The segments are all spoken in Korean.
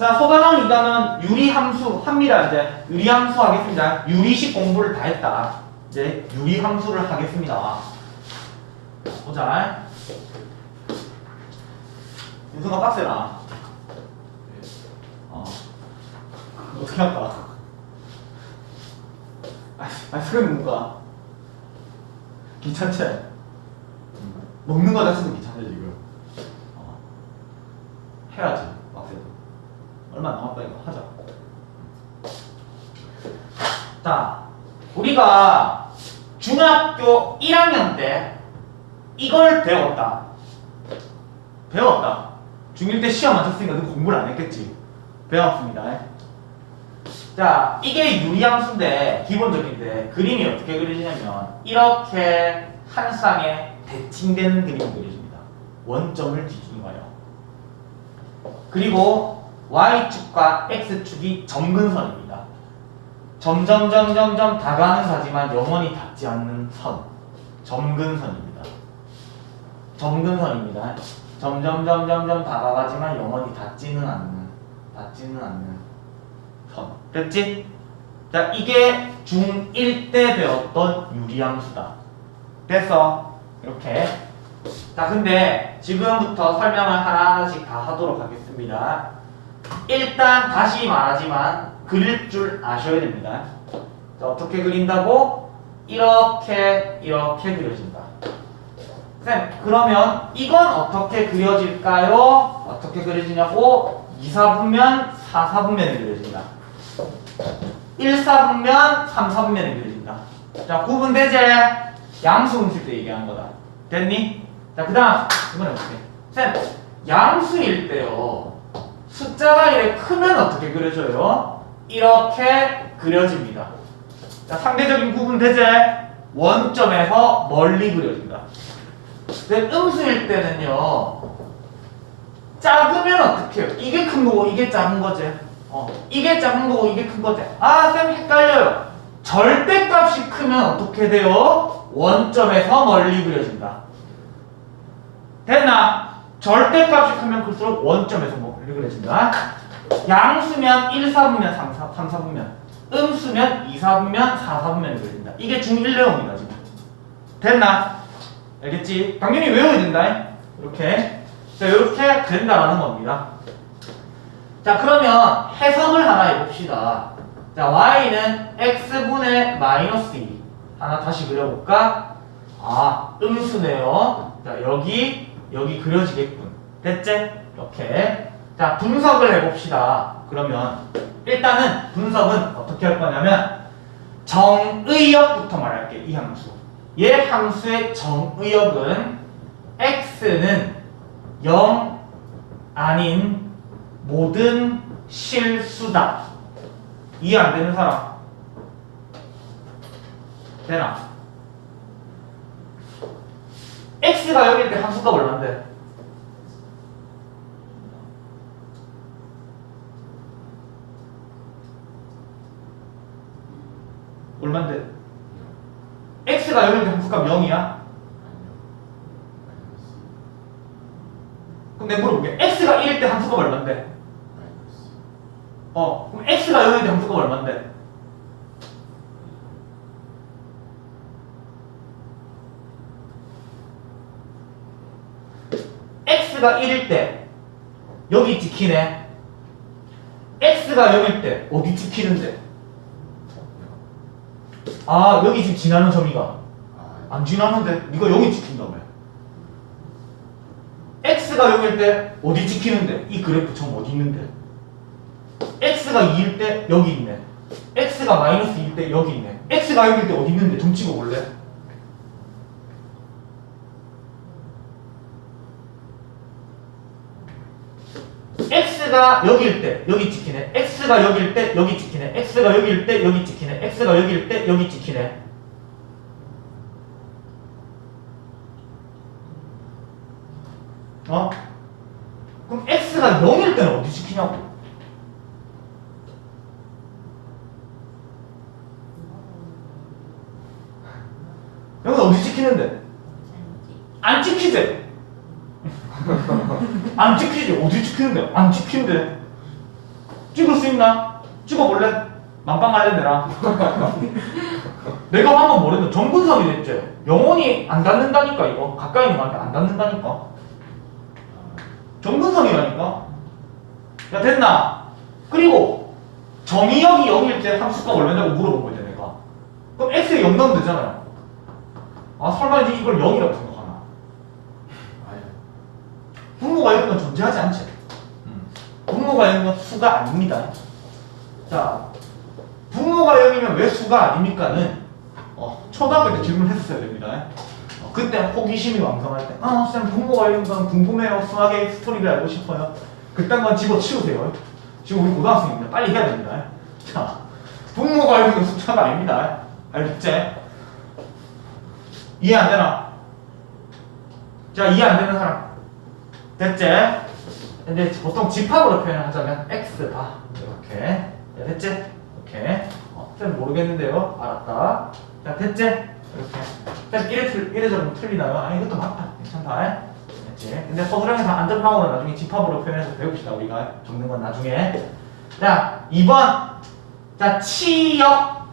자, 소단원 이단은 유리함수 합니다. 이제 유리함수 하겠습니다. 유리식 공부를 다 했다. 이제 유리함수를 하겠습니다. 보자. 윤성아 빡세라. 어. 어떻게 할까? 아, 아, 그건 뭔가 귀찮지? 먹는 거 자체도 귀찮아 지금. 어. 해야지 빡세도. 얼마 남았다 이거 하자. 자, 우리가 중학교 1학년 때 이걸 배웠다. 배웠다. 중1 때 시험 안 쳤으니까 너 공부를 안 했겠지. 배웠습니다. 자, 이게 유리함수인데 기본적인데 그림이 어떻게 그려지냐면 이렇게 한 쌍에 대칭되는 그림이 그려집니다. 원점을 기준으로 하여. 그리고 y축과 x축이 점근선입니다. 점점 점점 점 다가는 사지만 영원히 닿지 않는 선. 점근선입니다. 점근선입니다. 점점 점점 점 다가가지만 영원히 닿지는 않는 닿지는 않는 선. 됐지? 자, 이게 중1 때 배웠던 유리함수다. 됐어. 이렇게. 자, 근데 지금부터 설명을 하나하나씩 다 하도록 하겠습니다. 일단 다시 말하지만 그릴 줄 아셔야 됩니다. 자, 어떻게 그린다고? 이렇게 이렇게 그려진다. 쌤, 그러면 이건 어떻게 그려질까요? 어떻게 그려지냐고? 2사분면 4사분면에 그려진다. 1사분면 3사분면에 그려진다. 자, 구분대제 양수 음실 때 얘기한 거다. 됐니? 자, 그 다음 이번에 어떻게? 쌤, 양수일 때요. 숫자가 이렇게 크면 어떻게 그려져요? 이렇게 그려집니다. 자, 상대적인 구분 대제 원점에서 멀리 그려진다. 근데 음수일 때는요. 작으면 어떻게 해요? 이게 큰 거고 이게 작은 거지. 어, 이게 작은 거고 이게 큰 거지. 아, 쌤 헷갈려요. 절대값이 크면 어떻게 돼요? 원점에서 멀리 그려진다. 됐나? 절대값이 크면 클수록 원점에서 멀리 그려진다. 양수면 1, 4분면 3, 4, 3, 4분면 음수면 2, 4분면 4, 4분면이 그려진다. 이게 중1 내용이다 지금. 됐나? 알겠지? 당연히 외워야 된다. 이렇게. 자, 이렇게 된다라는 겁니다. 자, 그러면 해석을 하나 해봅시다. 자, y는 x분의 마이너스 2. 하나 다시 그려볼까? 아, 음수네요. 자, 여기, 여기 그려지겠군. 됐지? 이렇게. 자, 분석을 해봅시다. 그러면, 일단은 분석은 어떻게 할 거냐면, 정의역부터 말할게, 이 함수. 얘 함수의 정의역은 x는 0 아닌 모든 실수다. 이해 안 되는 사람? 되나? x가 여기일 때 함수가 얼마인데? 얼마인데? x가 여기일 때 함수값 0이야? 그럼 내가 물어볼게. x가 1일 때 함수값 얼마인데? 어, 그럼 x가 0일 때 함수값 얼마인데? x가 1일 때 여기 찍히네. x가 0일 때 어디 찍히는데? 아, 여기 지금 지나는 점이가 안 지나는데 네가 여기 찍힌다며. x가 0일 때 어디 찍히는데? 이 그래프 점 어디 있는데? x가 2일 때 여기 있네. x가 마이너스 2일 때 여기 있네. x가 0일 때 어디 있는데? 좀 찍어볼래? X가 여기일 때 여기 찍히네. x가 여기일 때 여기 찍히네. x가 여기일 때 여기 찍히네. x가 여기일 때 여기 찍히네. 어? 그럼 x가 0일 때는 어디 찍히냐고? 여기 어디 찍히는데? 안 찍히지? 안 찍히지? 어디 찍히는데? 안 찍히는데? 찍을 수 있나? 찍어볼래? 만빵 갈래 내라. 내가 한번 뭐랬는데 정근성이 됐지. 영원히 안 닿는다니까 이거. 가까이 있는 거한테 안 닿는다니까. 정근성이라니까. 야 됐나? 그리고 정의역이 0일 때 함수값 얼마냐고 물어본 거지 내가. 그럼 x에 0 넣으면 되잖아요. 아 설마 이걸 0이라고 생각하나? 아니 분모가 0은 존재하지 않지. 분모가 0은 수가 아닙니다. 자, 분모가 0이면 왜 수가 아닙니까는 어, 초등학교 때 질문했었어야 됩니다. 어, 그때 호기심이 왕성할 때, 아, 쌤 분모가 0인 건 궁금해요. 수학의 스토리를 알고 싶어요. 그딴 건 집어치우세요. 지금 우리 고등학생입니다. 빨리 해야 됩니다. 자, 분모가 0은 숫자가 아닙니다. 알겠지? 이해 안 되나? 자, 이해 안 되는 사람. 됐지? 근데 보통 집합으로 표현을 하자면 x다 이렇게. 자, 됐지? 이렇게. 어, 쌤 모르겠는데요. 알았다. 자 됐지? 이렇게. 쌤 이래, 틀- 이래저래 틀리나요? 아니 이것도 맞다. 괜찮다. 됐지? 근데 서술형에서 안전방으로 나중에 집합으로 표현해서 배웁시다. 우리가 적는 건 나중에. 자 2번. 자 치역.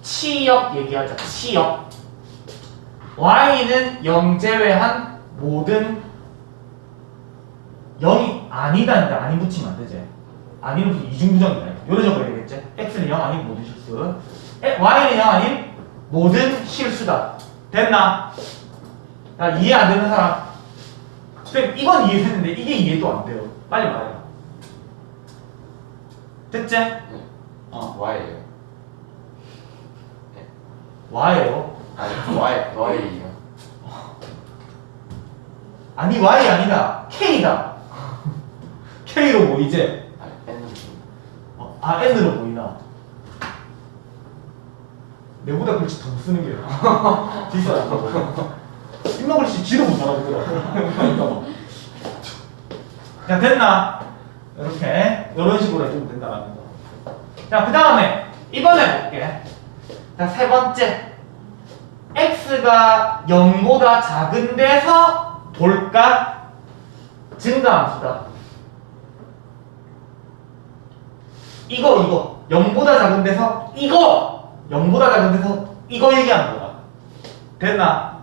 치역 얘기하자. 치역. y는 0 제외한 모든 0이 아니다인데 아니 붙이면 안 되지. 아니는 무슨 이중부정이다. 요래 적어야 되겠지. x는 0 아닌 모든 실수. 에, y는 0 아닌 모든 실수다. 됐나? 자, 이해 안 되는 사람. 쌤, 이건 이해했는데 이게 이해도 안 돼요. 빨리 말해요. 됐지? 어, Y예요 y예요. 아니 Y Y예요 아니, y 아니다. k다. K로 보이지? N 어, 아 n으로 보이나? 내보다 글씨 더 쓰는 게 비싸. 임마 글씨 지도 못 알아보더라. 자 됐나? 이렇게 이런 식으로 해주면 된다라는 거. 자그 다음에 이번에 볼게. 자세 번째 x가 0보다 작은 데서 볼까 증가함수다. 이거 이거 0보다 작은 데서 이거 0보다 작은 데서 이거 얘기하는 거다 됐나?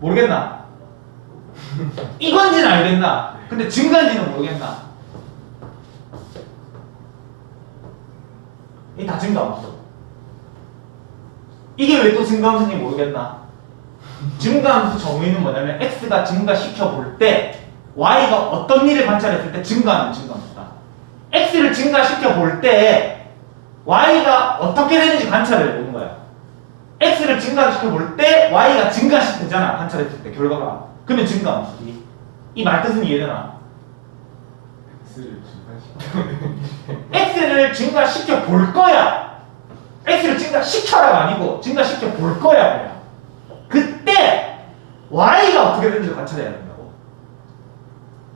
모르겠나? 이건지는 알겠나? 근데 증가인지는 모르겠나? 이다 증가함수 이게 왜 또 증가함수인지 모르겠나? 증가함수 정의는 뭐냐면 x가 증가시켜 볼 때 y가 어떤 일을 관찰했을 때 증가하는 증가함수다 x를 증가시켜 볼 때 y가 어떻게 되는지 관찰해 보는 거야. x를 증가시켜 볼 때 y가 증가시키잖아. 관찰했을 때 결과가. 그러면 증가함수지. 이 말뜻은 이해되나? X를 중간시켜 x를 증가시켜 볼 거야. x를 증가시켜라가 아니고 증가시켜 볼 거야 그냥. 그때 y가 어떻게 되는지 관찰해야 된다고.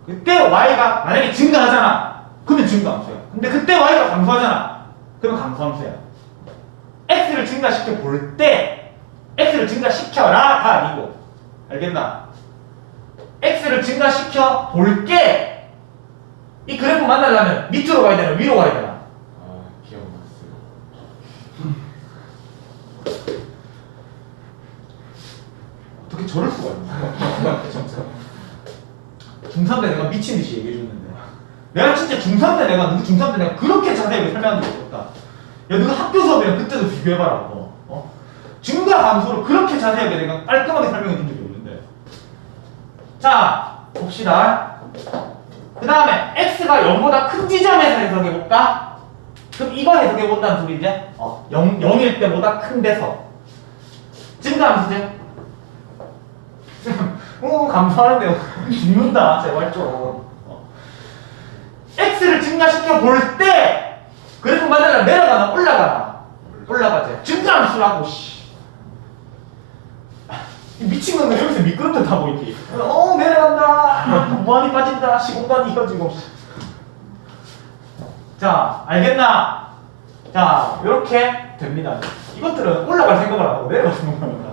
그때 y가 만약에 증가하잖아. 그러면 증가함수야. 근데 그때 y가 감소하잖아. 그러면 감소함수야. x를 증가시켜 볼 때 x를 증가시켜라가 아니고 알겠나? x를 증가시켜 볼게 이 그래프 만나려면 밑으로 가야 되나 위로 가야 되나? 아 기억났어요 어떻게 저럴 수가 있나? 진짜. 중3 때 내가 미친 듯이 얘기해 줬는데 내가 진짜 중3 때 내가 누구 중3 때 내가 그렇게 자세하게 설명한 적이 없다 야 너가 학교 수업이랑 그때도 비교해봐라 너. 어? 증가 감소를 그렇게 자세하게 내가 깔끔하게 설명해 준 적이 없는데 자 봅시다 그 다음에 x가 0보다 큰 지점에서 해석해 볼까? 그럼 이거 해석해 본다는 소리지? 어, 0, 0일 때보다 큰 데서 증가함수지? 어, 감사하는데 죽는다 제발 좀 어. X를 증가시켜 볼 때 그래프 만들라 내려가나 올라가나 올라가지 증가함수라고 씨. 이 미친 놈들 여기서 미끄럼틀 타고 있지. 어 내려간다. 무한히 빠진다. 시공간이 이어지고 자 알겠나? 자 이렇게 됩니다. 이것들은 올라갈 생각을 안 하고 내려갈 생각을 합니다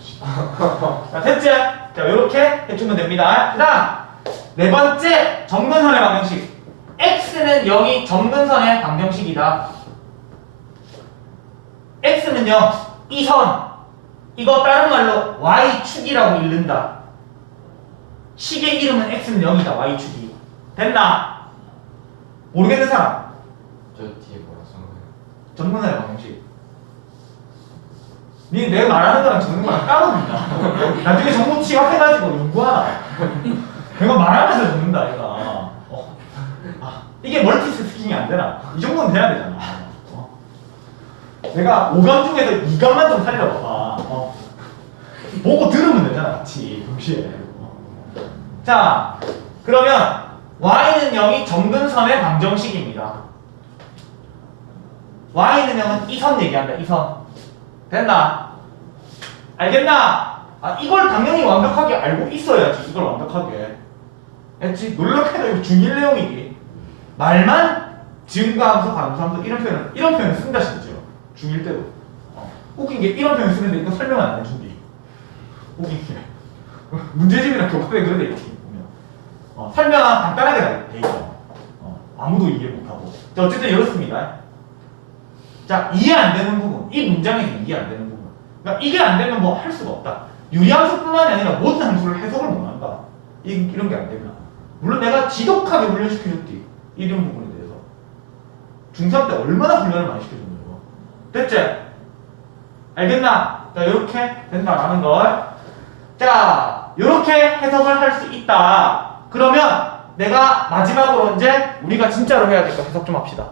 씨. 자 됐지? 자 이렇게 해주면 됩니다. 그 다음 네 번째 정근선의 방정식 x는 0이 점근선의 방정식이다. x는요, 이 선, 이거 다른 말로 y축이라고 읽는다. 식의 이름은 x는 0이다, y축이. 됐나? 모르겠는 사람? 저 뒤에 뭐라 써놓은 점근선의 방정식. 니 내가 말하는 거랑 적는 거랑 따로입니다. 나중에 정보 취합해가지고 연구하라. 내가 말하면서 적는다, 얘가. 이게 멀티태스킹이 안 되나? 이 정도는 돼야 되잖아. 어. 내가 5감 중에서 2감만 좀 살려봐봐. 어. 보고 들으면 되잖아, 같이. 동시에. 어. 자, 그러면 y는 0이 점근선의 방정식입니다. y는 0은 이 선 얘기한다, 이 선. 됐나? 알겠나? 아, 이걸 당연히 완벽하게 알고 있어야지, 이걸 완벽하게. 했지? 놀랍게도 이거 중1 내용이기. 말만 증가함수, 감수함수 이런 표현 이런 표현 쓴다 싶죠. 중1 때도. 어. 웃긴 게 이런 표현 쓰는데 이거 설명 안 해준디. 웃긴 게. 문제집이랑 교과서에 그런 데 있지. 보면. 어, 설명은 간단하게 돼 있어. 어, 아무도 이해 못하고. 자, 어쨌든 이렇습니다. 자, 이해 안 되는 부분. 이 문장에서 이해 안 되는 부분. 그러니까 이게 안 되면 뭐 할 수가 없다. 유리함수뿐만이 아니라 모든 함수를 해석을 못 한다. 이, 이런 게안 되면. 물론 내가 지독하게 훈련시켜줬지. 이런 부분에 대해서. 중3 때 얼마나 훈련을 많이 시켜줬냐고. 됐지? 알겠나? 자, 이렇게 된다라는 걸. 자, 이렇게 해석을 할 수 있다. 그러면 내가 마지막으로 이제 우리가 진짜로 해야 될 거 해석 좀 합시다.